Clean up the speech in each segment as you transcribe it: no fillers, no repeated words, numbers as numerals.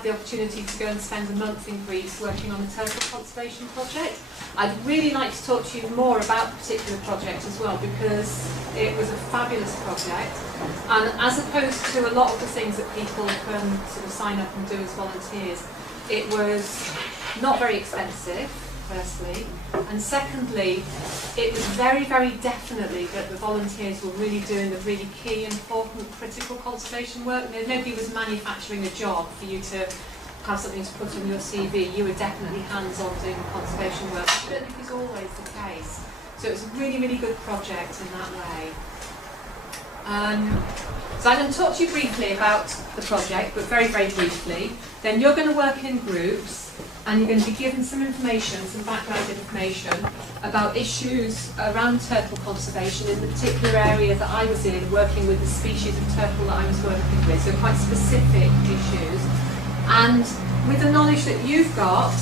had the opportunity to go and spend a month in Greece working on a turtle conservation project. I'd really like to talk to you more about the particular project as well, because it was a fabulous project, and as opposed to a lot of the things that people can sort of sign up and do as volunteers, it was not very expensive, firstly, and secondly, it was very, very definitely that the volunteers were really doing the really key, important, critical conservation work. Nobody was manufacturing a job for you to have something to put on your CV. You were definitely hands-on doing conservation work, which I don't think is always the case. So it was a really, really good project in that way. So I'm going to talk to you briefly about the project, but very, very briefly. Then you're going to work in groups, and you're going to be given some information, some background information about issues around turtle conservation in the particular area that I was in, working with the species of turtle that I was working with, so quite specific issues. And with the knowledge that you've got,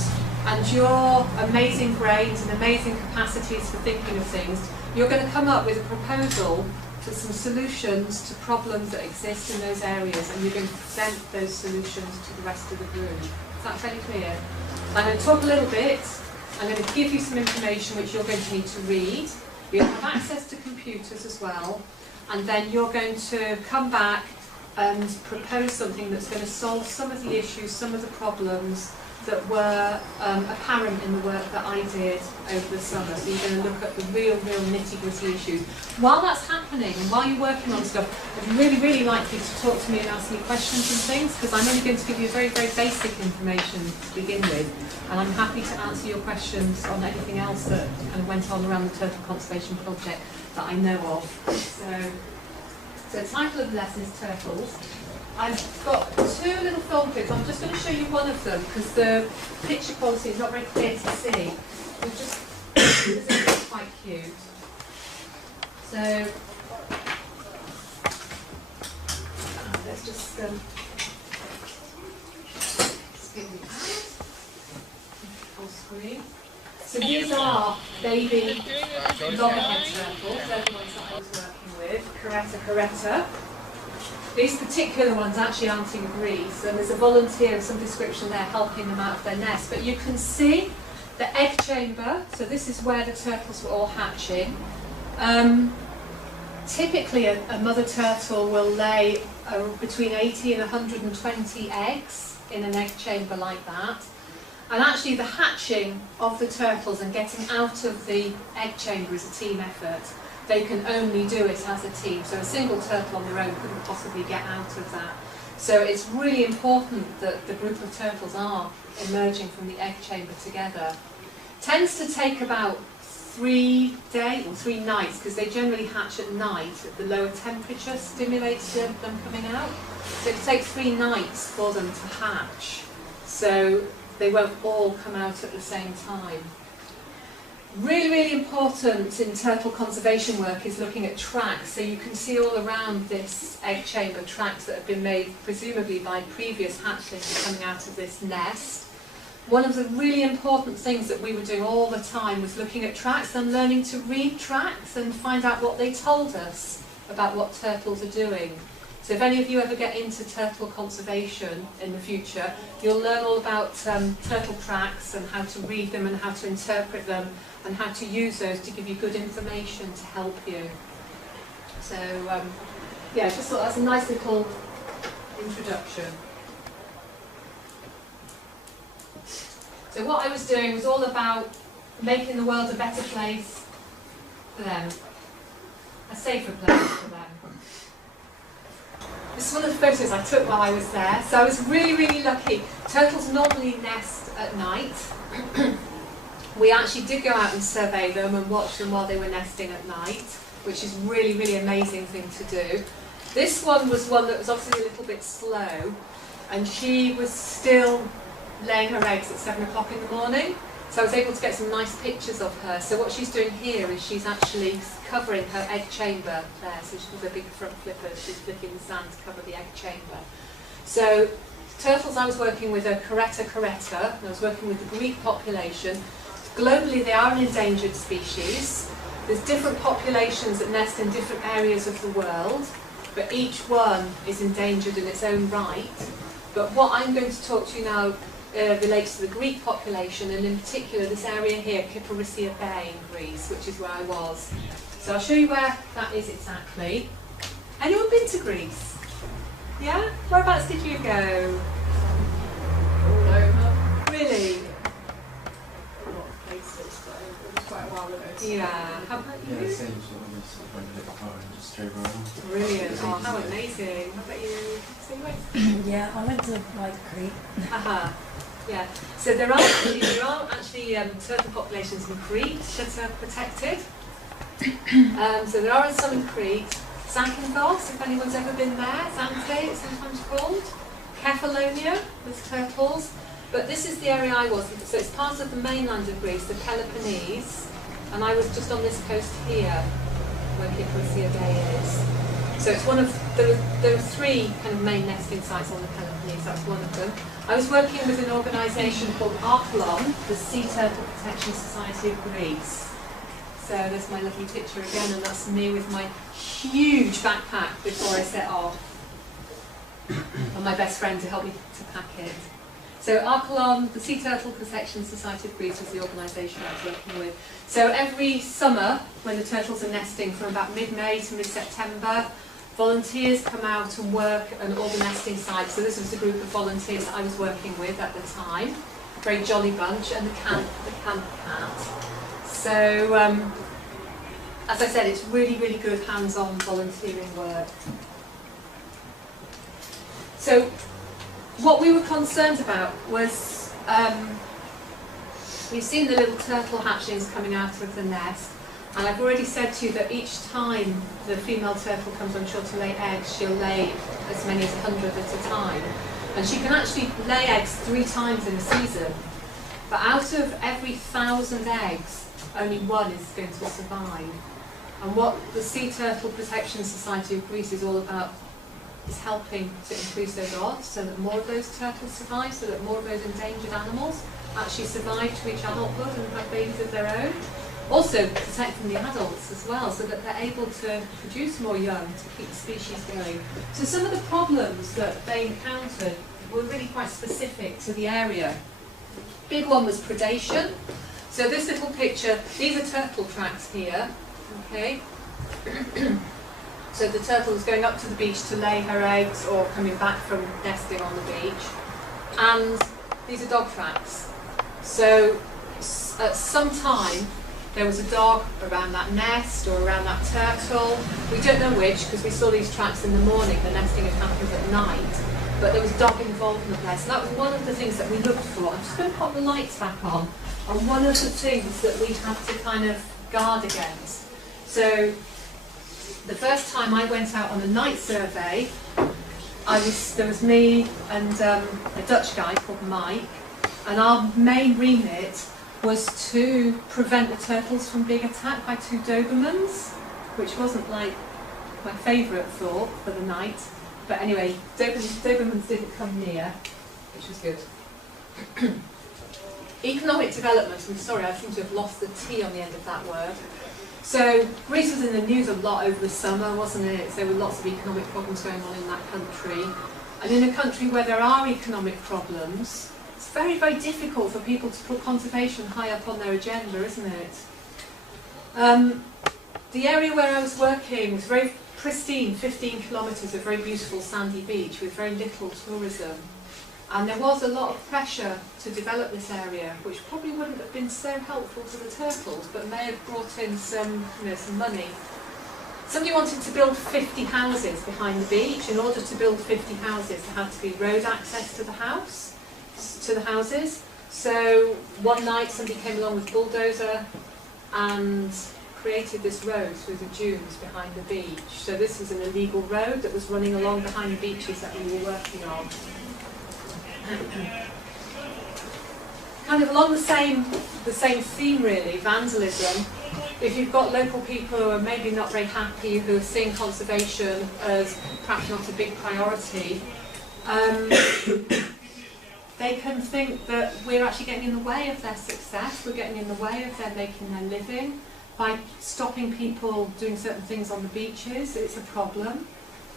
and your amazing brains and amazing capacities for thinking of things, you're going to come up with a proposal to some solutions to problems that exist in those areas, and you're going to present those solutions to the rest of the room. Is that fairly clear? I'm going to talk a little bit, I'm going to give you some information which you're going to need to read. You'll have access to computers as well, and then you're going to come back and propose something that's going to solve some of the issues, some of the problems that were apparent in the work that I did over the summer. So you're going to look at the real nitty-gritty issues. While that's happening, and while you're working on stuff, I'd really like you to talk to me and ask me questions and things, because I'm only going to give you very, very basic information to begin with, and I'm happy to answer your questions on anything else that kind of went on around the turtle conservation project that I know of. So the title of the lesson is Turtles. I've got two little film clips. I'm just going to show you one of them because the picture quality is not very clear to see. It's quite cute. So let's just skip the ad. Full screen. So these are baby loggerhead turtles. They're the ones that I was working with. Caretta. These particular ones actually aren't in Greece, and there's a volunteer of some description there helping them out of their nest. But you can see the egg chamber, so this is where the turtles were all hatching. Typically a mother turtle will lay between 80 and 120 eggs in an egg chamber like that. And actually the hatching of the turtles and getting out of the egg chamber is a team effort. They can only do it as a team. So a single turtle on their own couldn't possibly get out of that. So it's really important that the group of turtles are emerging from the egg chamber together. Tends to take about 3 days or 3 nights, because they generally hatch at night. The lower temperature stimulates them coming out. So it takes 3 nights for them to hatch. So they won't all come out at the same time. Really important in turtle conservation work is looking at tracks. So you can see all around this egg chamber tracks that have been made presumably by previous hatchlings coming out of this nest. One of the really important things that we were doing all the time was looking at tracks and learning to read tracks and find out what they told us about what turtles are doing. So if any of you ever get into turtle conservation in the future, you'll learn all about turtle tracks and how to read them and how to interpret them and how to use those to give you good information to help you. So yeah, I just thought that's a nice little introduction. So what I was doing was all about making the world a better place for them, a safer place for them. This is one of the photos I took while I was there. So I was really lucky. Turtles normally nest at night. We actually did go out and survey them and watch them while they were nesting at night, which is really amazing thing to do. This one was one that was obviously a little bit slow, and she was still laying her eggs at 7 o'clock in the morning. So I was able to get some nice pictures of her. So what she's doing here is she's actually covering her egg chamber there. So she's got a big front flipper, she's flicking the sand to cover the egg chamber. So turtles I was working with are Caretta. I was working with the Greek population. Globally they are an endangered species. There's different populations that nest in different areas of the world, but each one is endangered in its own right. But what I'm going to talk to you now relates to the Greek population, and in particular this area here, Kyparissia Bay in Greece, which is where I was. So I'll show you where that is exactly. Anyone been to Greece? Yeah? Whereabouts did you go? All over. Really? A lot of places, but it was quite a while ago. Yeah. How about you? Yeah, same sort of, just went a little car and just drove around. Brilliant. Oh, how amazing. How about you? So you went? Yeah, I went to Crete. Aha. Yeah. So there are actually turtle populations in Crete that are protected. So there are some in Crete. Zakynthos, if anyone's ever been there, Zante it's sometimes called. Kefalonia, with turtles. But this is the area I was, so it's part of the mainland of Greece, the Peloponnese, and I was just on this coast here, where Kyparissia Bay is. So it's one of, there are three kind of main nesting sites on the Peloponnese, that's one of them. I was working with an organisation called Archelon, the Sea Turtle Protection Society of Greece. So there's my lovely picture again, and that's me with my huge backpack before I set off. And my best friend to help me to pack it. So Archelon, the Sea Turtle Protection Society of Greece was the organisation I was working with. So every summer, when the turtles are nesting from about mid-May to mid-September, volunteers come out and work at all the nesting sites. So this was the group of volunteers that I was working with at the time. A very jolly bunch, and the camp cat. So, as I said, it's really, really good hands-on volunteering work. So, what we were concerned about was, we've seen the little turtle hatchlings coming out of the nest, and I've already said to you that each time the female turtle comes on shore to lay eggs, she'll lay as many as 100 at a time. And she can actually lay eggs 3 times in a season. But out of every 1,000 eggs, only one is going to survive. And what the Sea Turtle Protection Society of Greece is all about is helping to increase those odds so that more of those turtles survive, so that more of those endangered animals actually survive to reach adulthood and have babies of their own. Also protecting the adults as well, so that they're able to produce more young to keep the species going. So some of the problems that they encountered were really quite specific to the area. Big one was predation. So this little picture, these are turtle tracks here, okay? So the turtle is going up to the beach to lay her eggs or coming back from nesting on the beach. And these are dog tracks. So at some time, there was a dog around that nest or around that turtle. We don't know which, because we saw these tracks in the morning. The nesting had happened at night. But there was dog involvement there. So that was one of the things that we looked for. I'm just going to pop the lights back on. And one of the things that we have to kind of guard against. So the first time I went out on a night survey, there was me and a Dutch guy called Mike, and our main remit was to prevent the turtles from being attacked by 2 Dobermans, which wasn't like my favourite thought for the night. But anyway, Dobermans didn't come near, which was good. Economic development, I'm sorry, I seem to have lost the T on the end of that word. So Greece was in the news a lot over the summer, wasn't it? There were lots of economic problems going on in that country. And in a country where there are economic problems, it's very, very difficult for people to put conservation high up on their agenda, isn't it? The area where I was working was very pristine, 15 kilometres of very beautiful sandy beach with very little tourism. And there was a lot of pressure to develop this area, which probably wouldn't have been so helpful to the turtles, but may have brought in some money. Somebody wanted to build 50 houses behind the beach. In order to build 50 houses, there had to be road access to the houses. So one night, somebody came along with a bulldozer and created this road through the dunes behind the beach. So this was an illegal road that was running along behind the beaches that we were working on. Kind of along the same theme really, vandalism. If you've got local people who are maybe not very happy, who are seeing conservation as perhaps not a big priority, they can think that we're actually getting in the way of their success, we're getting in the way of their making their living by stopping people doing certain things on the beaches. It's a problem.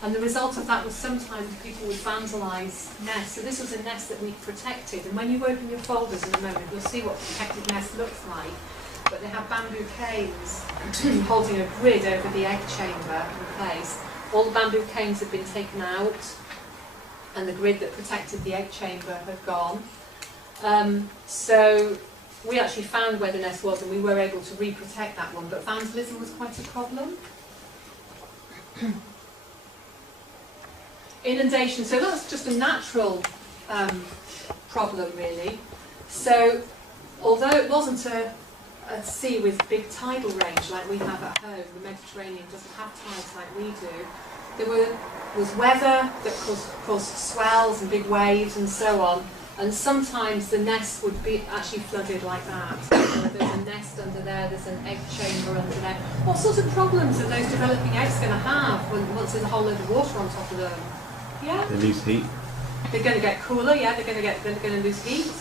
And the result of that was sometimes people would vandalise nests. So this was a nest that we protected. And when you open your folders in a moment, you'll see what a protected nest looks like. But they have bamboo canes holding a grid over the egg chamber in place. All the bamboo canes have been taken out, and the grid that protected the egg chamber had gone. So we actually found where the nest was, and we were able to re-protect that one. But vandalism was quite a problem. Inundation, so that's just a natural problem really. So although it wasn't a sea with big tidal range like we have at home, the Mediterranean doesn't have tides like we do, there was weather that caused swells and big waves and so on, and sometimes the nest would be actually flooded like that. So there's a nest under there, there's an egg chamber under there. What sorts of problems are those developing eggs going to have once there's a whole load of water on top of them? Yeah? They lose heat. They're going to get cooler, yeah, they're going to lose heat.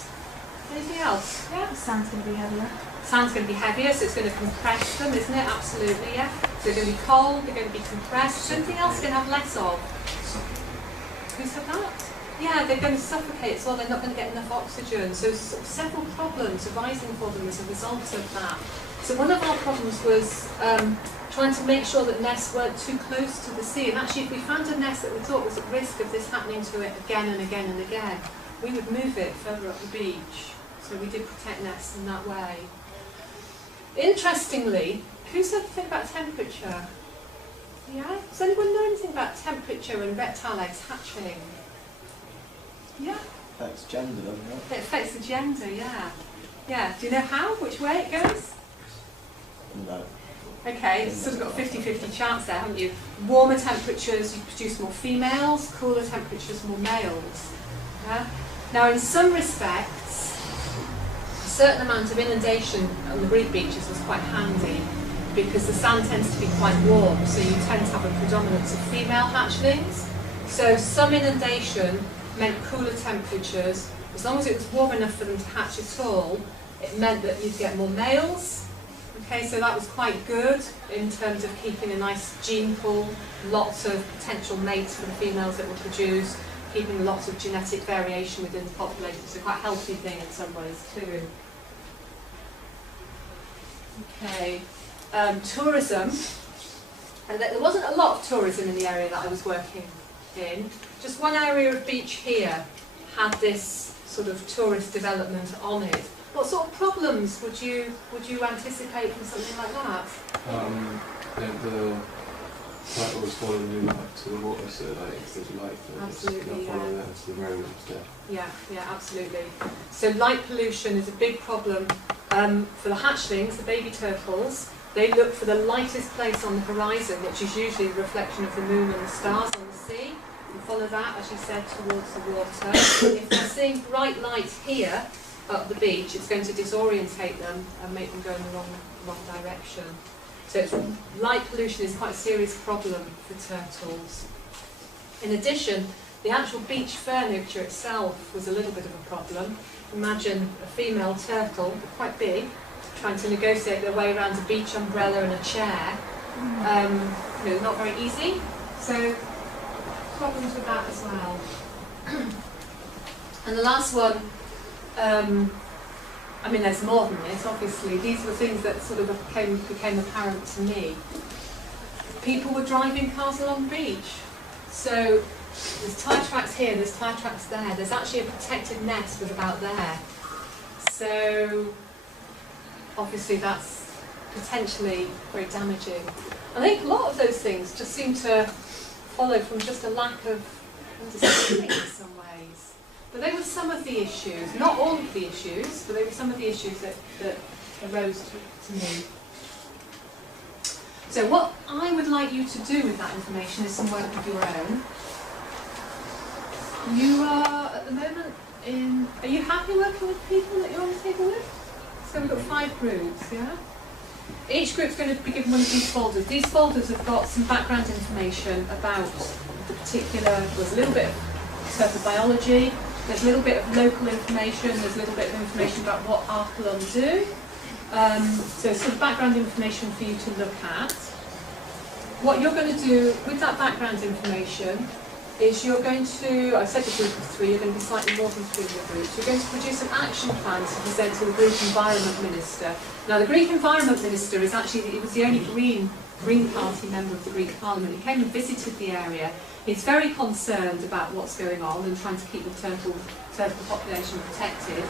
Anything else? Yeah? The sand's going to be heavier. Sand's going to be heavier, so it's going to compress them, isn't it? Absolutely, yeah. So they're going to be cold, they're going to be compressed. Something else they're going to have less of. Who said that? Yeah, they're going to suffocate, so they're not going to get enough oxygen. So sort of several problems arising for them as a result of that. So one of our problems was trying to make sure that nests weren't too close to the sea. And actually, if we found a nest that we thought was at risk of this happening to it again and again and again, we would move it further up the beach. So we did protect nests in that way. Interestingly, who said anything about temperature? Yeah? Does anyone know anything about temperature and reptile eggs hatching? Yeah? Affects gender, doesn't it? It affects the gender, yeah. Yeah. Do you know how? Which way it goes? No. Okay, so we've got a 50-50 chance there, haven't you? Warmer temperatures, you produce more females, cooler temperatures, more males. Yeah? Now, in some respects, a certain amount of inundation on the Greek beaches was quite handy because the sand tends to be quite warm, so you tend to have a predominance of female hatchlings. So some inundation meant cooler temperatures. As long as it was warm enough for them to hatch at all, it meant that you'd get more males. Okay, so that was quite good in terms of keeping a nice gene pool, lots of potential mates for the females that were produced, keeping lots of genetic variation within the population. It's a quite healthy thing in some ways too. Okay, tourism. And there wasn't a lot of tourism in the area that I was working in. Just one area of beach here had this sort of tourist development on it. What sort of problems would you anticipate from something like that? The title was following you to the water, so like if there's light, Absolutely, follow that to the road instead. Yeah, absolutely. So light pollution is a big problem for the hatchlings, the baby turtles. They look for the lightest place on the horizon, which is usually the reflection of the moon and the stars on the sea. And follow that, as you said, towards the water. If they're seeing bright lights here up the beach, it's going to disorientate them and make them go in the wrong direction. So light pollution is quite a serious problem for turtles. In addition, the actual beach furniture itself was a little bit of a problem. Imagine a female turtle, quite big, trying to negotiate their way around a beach umbrella and a chair. Not very easy. So problems with that as well. And the last one, there's more than this, obviously. These were things that sort of became apparent to me. People were driving cars along the beach. So there's tyre tracks here, there's tyre tracks there. There's actually a protected nest with about there. So obviously that's potentially very damaging. I think a lot of those things just seem to follow from just a lack of understanding in some ways. But they were some of the issues, not all of the issues, but they were some of the issues that arose to me. So what I would like you to do with that information is some work of your own. You are at the moment are you happy working with people that you're on the table with? So we've got 5 groups, yeah? Each group's going to be given one of these folders. These folders have got some background information about the particular, there's a little bit of turtle biology, there's a little bit of local information, there's a little bit of information about what Archelon do. So some background information for you to look at. what you're going to do with that background information is you're going to, I said a group of 3, you're going to be slightly more than 3 in the groups. You're going to produce an action plan to present to the Greek Environment Minister. Now the Greek Environment Minister is actually, he was the only Green Party member of the Greek Parliament. He came and visited the area. He's very concerned about what's going on and trying to keep the turtle population protected.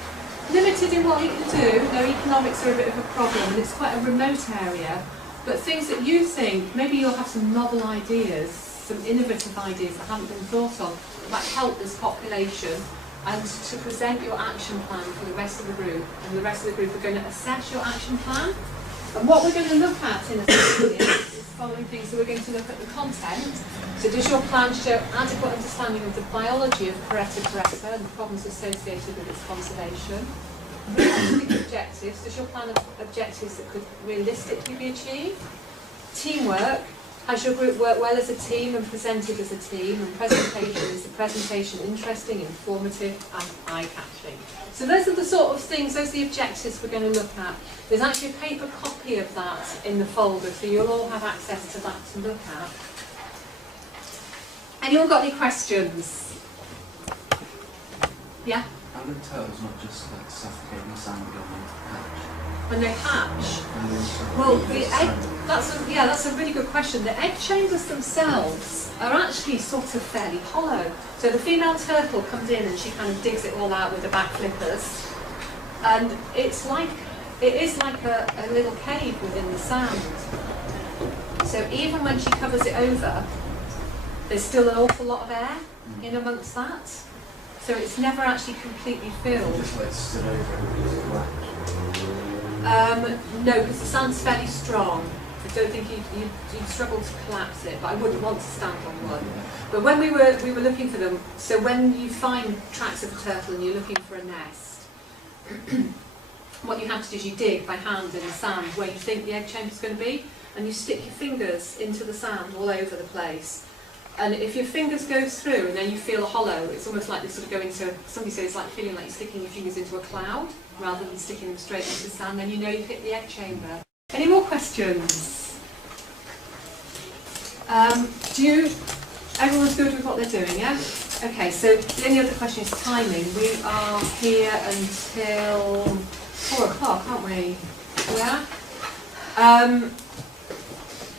Limited in what he can do, though economics are a bit of a problem and it's quite a remote area, but things that you think, maybe you'll have some novel ideas, some innovative ideas that haven't been thought of that might help this population, and to present your action plan for the rest of the group, and the rest of the group are going to assess your action plan. And what we're going to look at in a second is the following things. So we're going to look at the content. So does your plan show adequate understanding of the biology of Caretta and the problems associated with its conservation? Realistic objectives. Does your plan have objectives that could realistically be achieved? Teamwork. Has your group worked well as a team and presented as a team? And presentation, is the presentation interesting, informative and eye-catching? So those are the sort of things, those are the objectives we're going to look at. There's actually a paper copy of that in the folder, so you'll all have access to that to look at. Anyone got any questions? Yeah? How do turtles not just like suffocating the sand going into the hatch? When they hatch? Well, the egg, that's a really good question. The egg chambers themselves are actually sort of fairly hollow. So the female turtle comes in and she kind of digs it all out with the back flippers. And it is like a little cave within the sand. So even when she covers it over, there's still an awful lot of air in amongst that. So it's never actually completely filled. Just like stood over and black. No, because the sand's fairly strong. I don't think you'd struggle to collapse it, but I wouldn't want to stand on one. But when we were looking for them, so when you find tracks of a turtle and you're looking for a nest, what you have to do is you dig by hand in the sand where you think the egg chamber is going to be, and you stick your fingers into the sand all over the place. And if your fingers go through and then you feel a hollow, it's almost like they sort of go into, somebody says it's like feeling like you're sticking your fingers into a cloud rather than sticking them straight into the sand, then you know you've hit the egg chamber. Any more questions? Everyone's good with what they're doing, yeah? Okay, so the only other question is timing. We are here until 4 o'clock, aren't we? Yeah?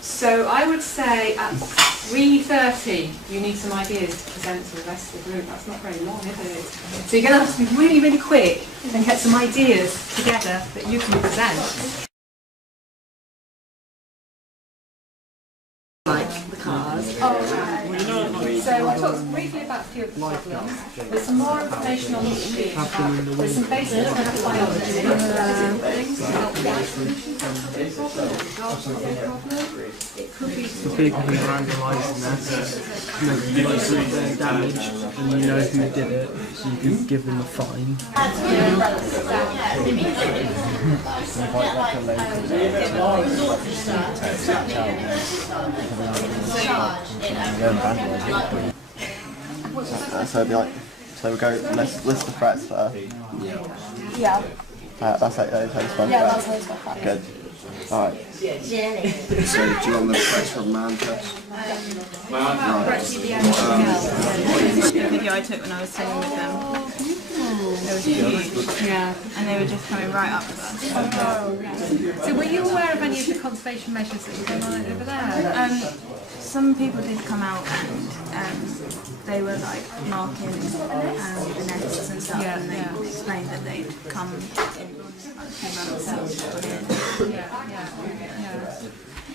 So I would say at 3:30 you need some ideas to present to the rest of the group. That's not very long, is it? So you're going to have to be really, really quick and get some ideas together that you can present. Like the cars. So I talked briefly about a few of the problems. There's some more information on the sheet. There's some basic biology. Things to help guide solutions to the problem. It could be The people who randomised that, you know, they're damaged and you know who did it, so you can give them a fine. So it'd be like, so we'll go list the threats first. Yeah. That's like those fun. Yeah, that's how it's got that. Good. Alright. So do you want the threats from man first? The video I took when I was singing with them. It was huge. Yeah. And they were just coming right up with us. So were you aware of any of the conservation measures that were going on over there? Some people did come out and they were like marking the nests and stuff, and they explained that they'd come in a few months. Yeah.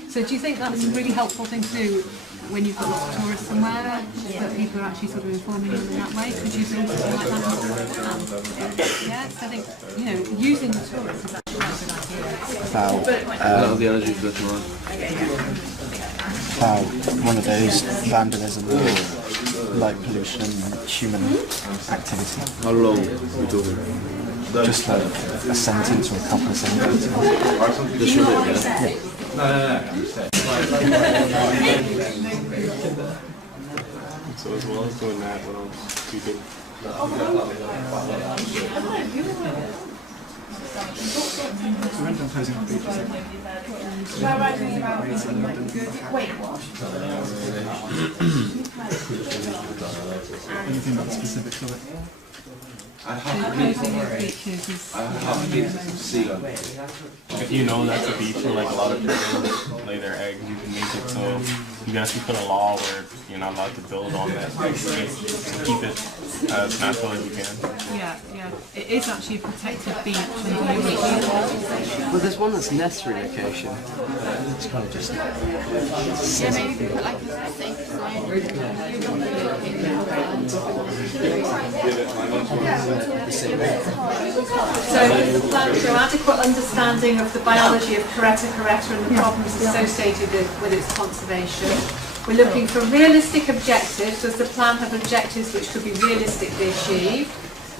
So do you think that's a really helpful thing to do when you've got lots of tourists somewhere, that people are actually sort of informing you in that way? Could you do something like that? Yes, I think, you know, using the tourists is actually a good idea. About the energy for tomorrow. about one of those vandalism or like pollution and human activity. How long are we talking? Just like a sentence or a couple of sentences. Just from it, yeah? So as well as doing that, what else do you think? we went on posing on beaches. About writing about good. Wait, what? Anything about the specifics of it? If you know that's a beach where like a lot of turtles lay their eggs, you can make it so you can actually put a law where you're not allowed to build on that space. Keep it as natural as you can. Yeah, yeah. It is actually a protected beach. Well, there's one that's nest relocation. It's kind of just. Yeah, maybe put like a safe sign. So the plan to adequate understanding of the biology of Caretta caretta and the problems associated with its conservation. We're looking for realistic objectives. Does the plan have objectives which could be realistically achieved?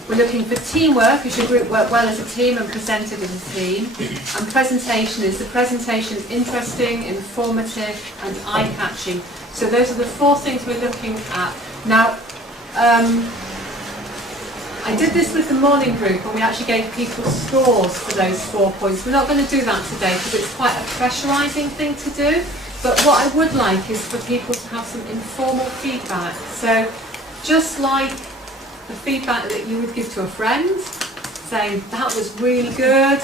We're looking for teamwork. Is your group work well as a team and presented as a team? And presentation, is the presentation interesting, informative and eye-catching? So those are the 4 things we're looking at. Now, I did this with the morning group and we actually gave people scores for those 4 points. We're not going to do that today because it's quite a pressurising thing to do. But what I would like is for people to have some informal feedback. So just like the feedback that you would give to a friend, saying that was really good,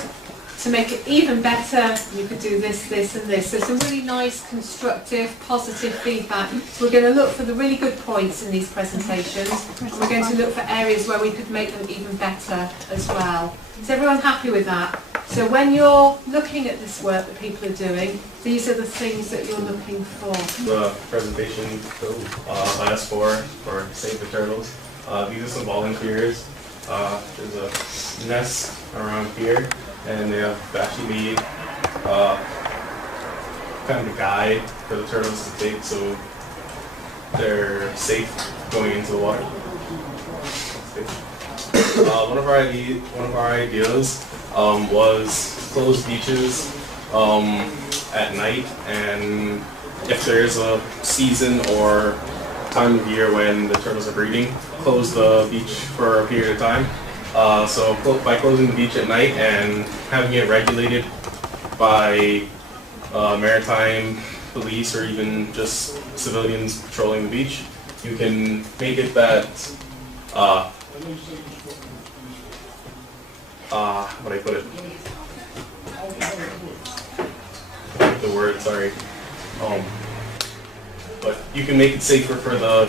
to make it even better, you could do this, this and this. So some really nice, constructive, positive feedback. So we're going to look for the really good points in these presentations, and we're going to look for areas where we could make them even better as well. Is everyone happy with that? So when you're looking at this work that people are doing, these are the things that you're looking for. The presentation by us for Save the Turtles. These are some volunteers. There's a nest around here, and they have actually made kind of a guide for the turtles to take so they're safe going into the water. One of our ideas was closed beaches at night, and if there's a season or time of year when the turtles are breeding, close the beach for a period of time. So by closing the beach at night and having it regulated by maritime police or even just civilians patrolling the beach, you can make it that how would I put it? The word, sorry. But you can make it safer for the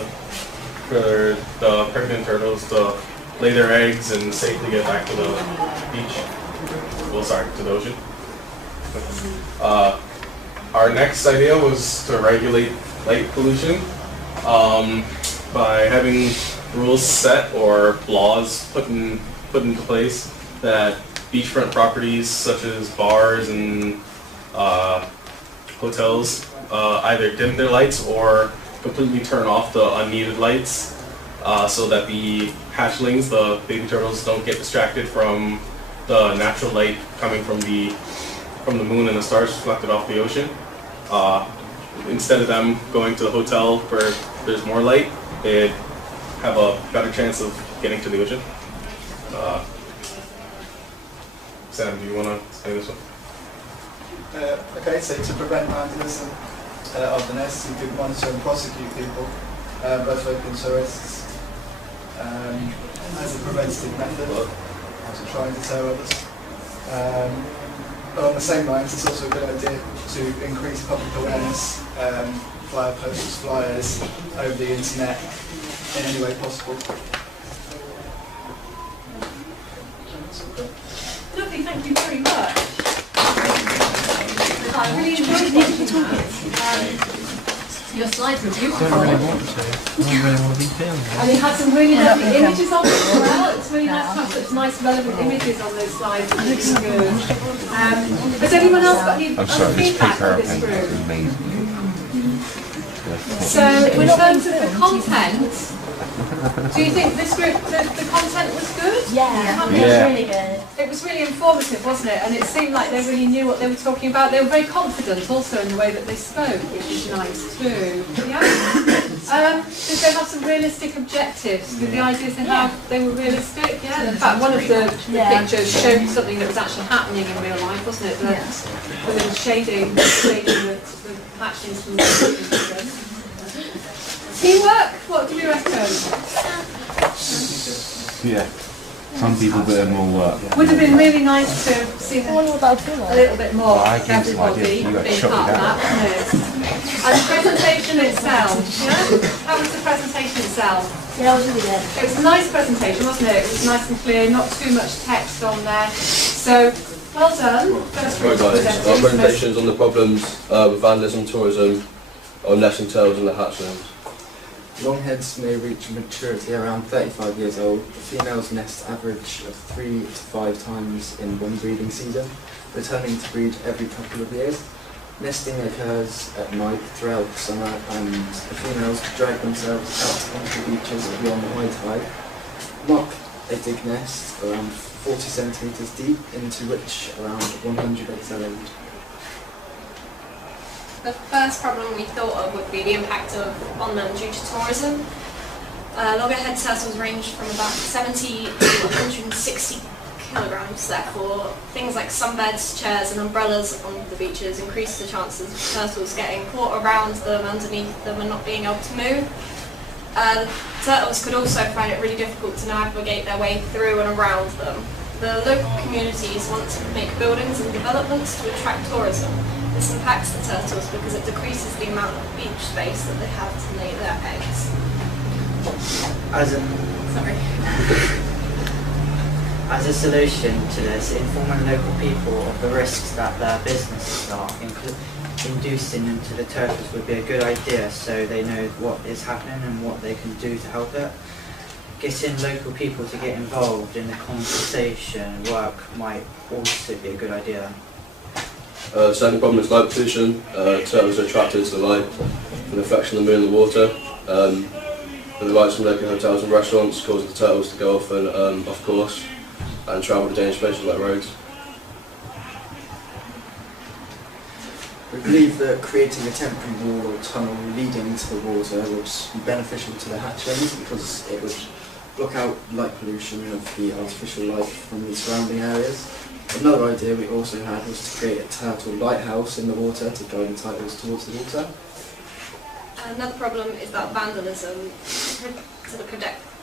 pregnant turtles to lay their eggs and safely get back to the beach. Well, sorry, to the ocean. Our next idea was to regulate light pollution by having rules set or laws put into place that beachfront properties such as bars and hotels either dim their lights or completely turn off the unneeded lights so that the hatchlings, the baby turtles, don't get distracted from the natural light coming from the moon and the stars reflected off the ocean. Instead of them going to the hotel where there's more light, they'd have a better chance of getting to the ocean. Sam, do you want to say this one? Okay, so to prevent vandalism of the nests, you could monitor and prosecute people, both open tourists, as a preventative method to try and deter others. Along the same lines, it's also a good idea to increase public awareness via posters, flyers, over the internet, in any way possible. Lovely, thank you very much. I really enjoyed watching that. Your slides were beautiful. I don't really want to. I don't really want to be filmed. And it had some really lovely images on it as well. It's really nice to have such nice relevant images on those slides. It looks good. Has anyone else got any other feedback for this group? So in terms of the content, do you think this group, the content was good? Yeah, it was really good. It was really informative, wasn't it? And it seemed like they really knew what they were talking about. They were very confident also in the way that they spoke, which is nice too. Yeah? Did they have some realistic objectives? Did the ideas they have, they were realistic? Yeah. In fact, one of the pictures showed something that was actually happening in real life, wasn't it? The little shading the hatchlings from the system. Teamwork? What do you reckon? Yeah. Some people put in more work. Would have been really nice to see a little bit more of everybody being part of that, wouldn't it? And the presentation itself, yeah? How was the presentation itself? Yeah, it was really good. It was a nice presentation, wasn't it? It was nice and clear, not too much text on there. So, well done. First Right guys, our presentation is on the problems with vandalism, tourism, on nesting turtles and the hatchlings. Longheads may reach maturity around 35 years old. The females nest average of 3 to 5 times in one breeding season, returning to breed every couple of years. Nesting occurs at night throughout the summer, and the females drag themselves out onto the beaches beyond the high tide. Mock a dig nest around 40 centimetres deep, into which around 100 eggs are laid. The first problem we thought of would be the impact on them due to tourism. Loggerhead turtles range from about 70 to 160 kilograms, therefore things like sunbeds, chairs and umbrellas on the beaches increase the chances of turtles getting caught around them, underneath them and not being able to move. Turtles could also find it really difficult to navigate their way through and around them. The local communities want to make buildings and developments to attract tourism. This impacts the turtles because it decreases the amount of beach space that they have to lay their eggs. As a solution to this, informing local people of the risks that their businesses are, inducing them to the turtles would be a good idea, so they know what is happening and what they can do to help it. Getting local people to get involved in the conversation work might also be a good idea. The second problem is light pollution. Turtles are attracted to the light from the reflection of the moon and the water. The lights from local hotels and restaurants cause the turtles to go off and off course and travel to dangerous places like roads. We believe that creating a temporary wall or tunnel leading to the water would be beneficial to the hatchlings because it would block out light pollution of the artificial light from the surrounding areas. Another idea we also had was to create a turtle lighthouse in the water to guide the turtles towards the water. Another problem is about vandalism to the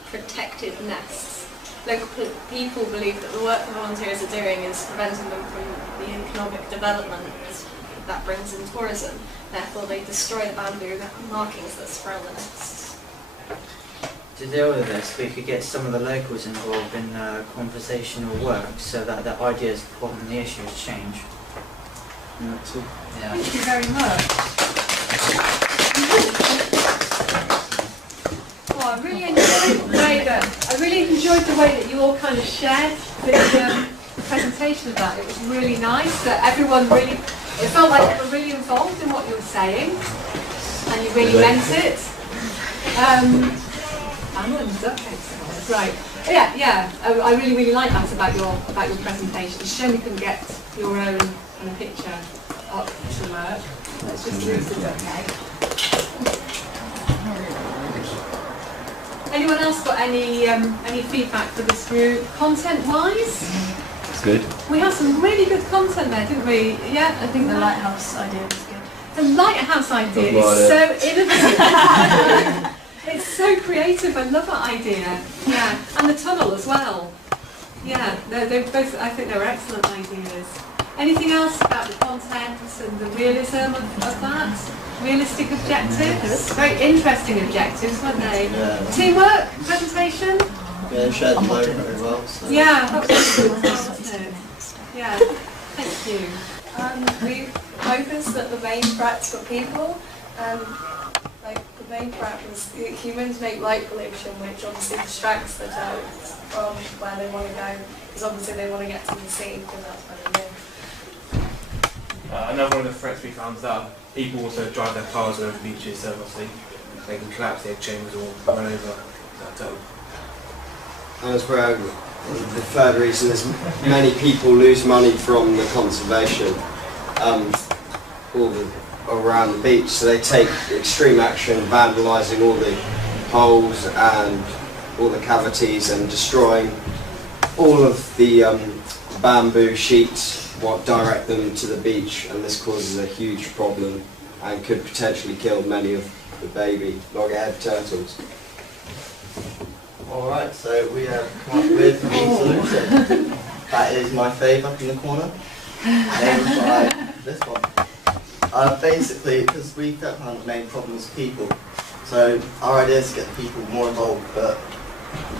protected nests. Local people believe that the work the volunteers are doing is preventing them from the economic development that brings in tourism. Therefore, they destroy the bamboo markings that surround the nests. To deal with this, we could get some of the locals involved in conversational work so that the ideas, the problem and the issues change. Thank you very much. Oh, I really enjoyed the way that you all kind of shared the presentation of that. It was really nice that everyone really, it felt like you were really involved in what you were saying and you really meant it. Right. Yeah. I really like that about your presentation. It's a shame we couldn't get your own kind of picture up to work. Let's just lose it, okay? Anyone else got any feedback for this group? Content-wise? It's good. We had some really good content there, didn't we? Yeah, I think The lighthouse idea was good. the lighthouse idea is so innovative. It's so creative. I love that idea. Yeah, and the tunnel as well. Yeah, they're both. I think they were excellent ideas. Anything else about the content and the realism of that? Realistic objectives. Very interesting objectives, weren't they? Yeah. Teamwork, presentation. Yeah, they shared the load very well. So. Yeah, that was good, wasn't it? Yeah, thank you. We focused that the main threats for people, like the main threat was humans make light pollution, which obviously distracts the turtles from where they want to go, because obviously they want to get to the sea, because that's where they live. Another one of the threats we found is that people also drive their cars over beaches, so obviously they can collapse the egg chambers or run over that turtle. And as well, the third reason is many people lose money from the conservation. around the beach. So they take extreme action, vandalising all the holes and all the cavities and destroying all of the bamboo sheets what direct them to the beach, and this causes a huge problem and could potentially kill many of the baby loggerhead turtles. Alright, so we have come up with a solution. That is my fave up in the corner, named by this one. Basically, because we don't have the main problem is people, so our idea is to get people more involved, but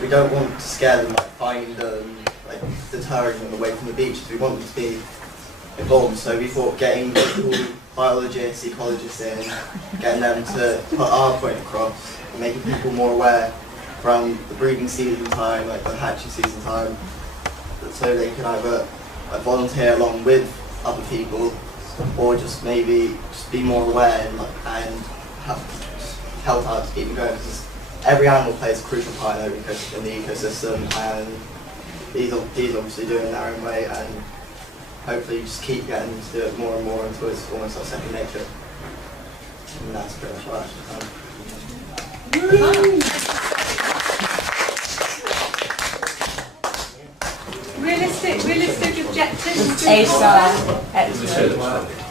we don't want to scare them, like finding them, like deterring them away from the beaches. We want them to be involved, so we thought getting local biologists, ecologists in, getting them to put our point across, and making people more aware from the breeding season time, like the hatching season time, so they can either volunteer along with other people, or just maybe just be more aware and, help out to keep them going. Because every animal plays a crucial part in the ecosystem, and these obviously do it in their own way, and hopefully just keep getting to do it more and more until it's almost like second nature. And that's pretty much what I actually found. Realistic objectives. A-star.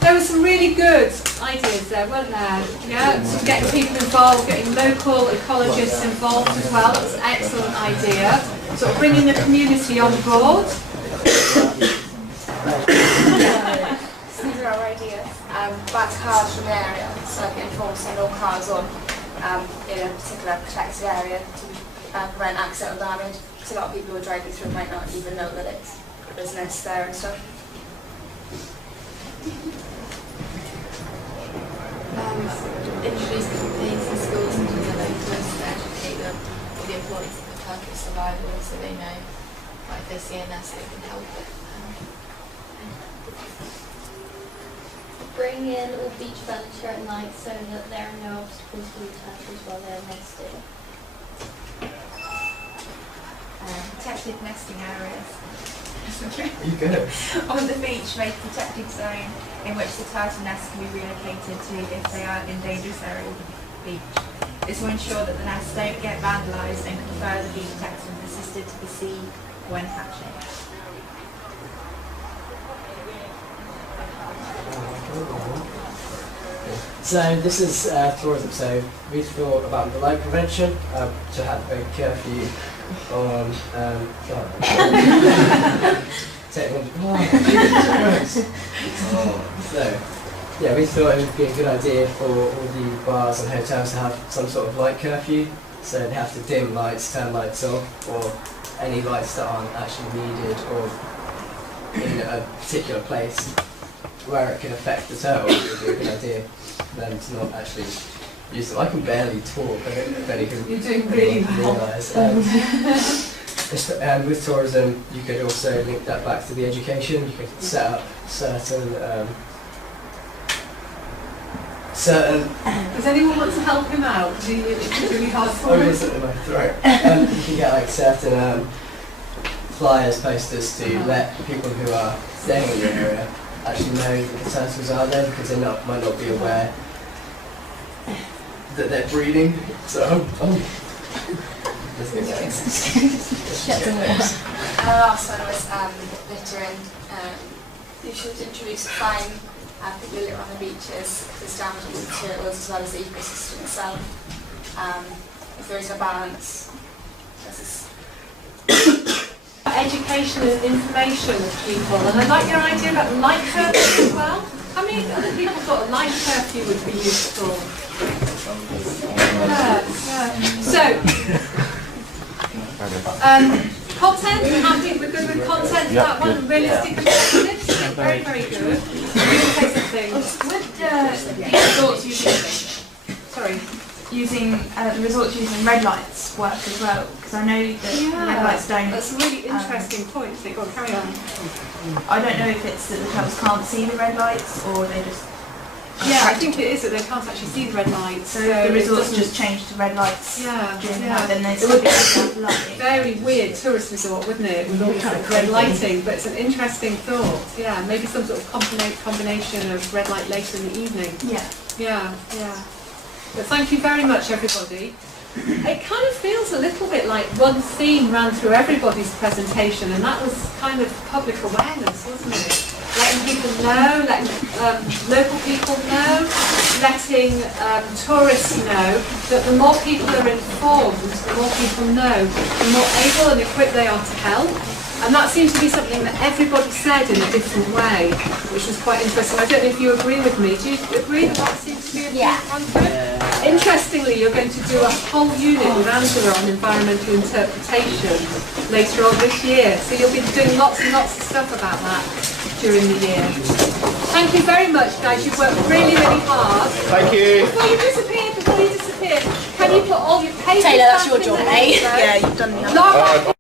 There were some really good ideas there, weren't there? Yeah, so getting people involved, getting local ecologists involved as well. That's an excellent idea. Sort of bringing the community on board. These are our ideas. Back cars from the area, so I can inform send all cars on in a particular protected area to prevent accidental damage. Because a lot of people who are driving through might not even know that there's nests there and stuff. Introduce campaigns in schools and the locals to educate them with the importance of the turtle survival, so they know if they see a nest they can help it. Bring in all beach furniture at night so that there are no obstacles for the turtles while they're nesting. Protected nesting areas. You go. On the beach, make a protected zone in which the turtle nests can be relocated to if they are in dangerous area of the beach. This will ensure that the nests don't get vandalised and can further be protected and assisted to the sea when hatching. So this is tourism. So we thought about the light prevention to have a curfew on So yeah, we thought it would be a good idea for all the bars and hotels to have some sort of light curfew. So they have to dim lights, turn lights off, or any lights that aren't actually needed or in a particular place where it can affect the turtles. It would be a good idea for them to not actually use them. I can barely talk. I don't know if any can. You're doing really well. And with tourism, you could also link that back to the education. You could set up certain. Does anyone want to help him out? It's really hard for him. It's in my throat. You can get like certain flyers, posters to let people who are staying in the area actually know that the turtles are there, because they might not be aware that they're breeding. So And the last one was littering. You should introduce a fine people who litter on the beaches, because it's damaging the turtles as well as the ecosystem itself. If there is a balance, this is education and information of people, and I like your idea about light curfew as well. How many other people thought a light curfew would be useful? So, content, we're good with content, Yep, that one, good. realistic objectives, very, very good. Would Resorts using the resorts using red lights work as well, because I know that red lights don't. That's a really interesting point. So go on, carry on. I don't know if it's that the turtles can't see the red lights or they just Yeah, I think it is that they can't actually see the red lights. So if the resort's just changed to red lights during the night, then there's it would be a light. very weird tourist resort, wouldn't it, with all kind of red lighting, but it's an interesting thought. Yeah, maybe some sort of combination of red light later in the evening. Yeah. Yeah, yeah. But thank you very much, everybody. It kind of feels a little bit like one theme ran through everybody's presentation, and that was kind of public awareness, wasn't it? Letting people know, letting local people know, letting tourists know that the more people are informed, the more people know, the more able and equipped they are to help. And that seems to be something that everybody said in a different way, which was quite interesting. I don't know if you agree with me. Do you agree that that seems to be a one thing? Interestingly, you're going to do a whole unit with Angela on environmental interpretation later on this year. So you'll be doing lots and lots of stuff about that during the year. Thank you very much, guys. You've worked really, really hard. Thank you. Before you disappear, can you put all your papers Taylor, that's back your in job, the mate. envelope? Yeah, you've done the other.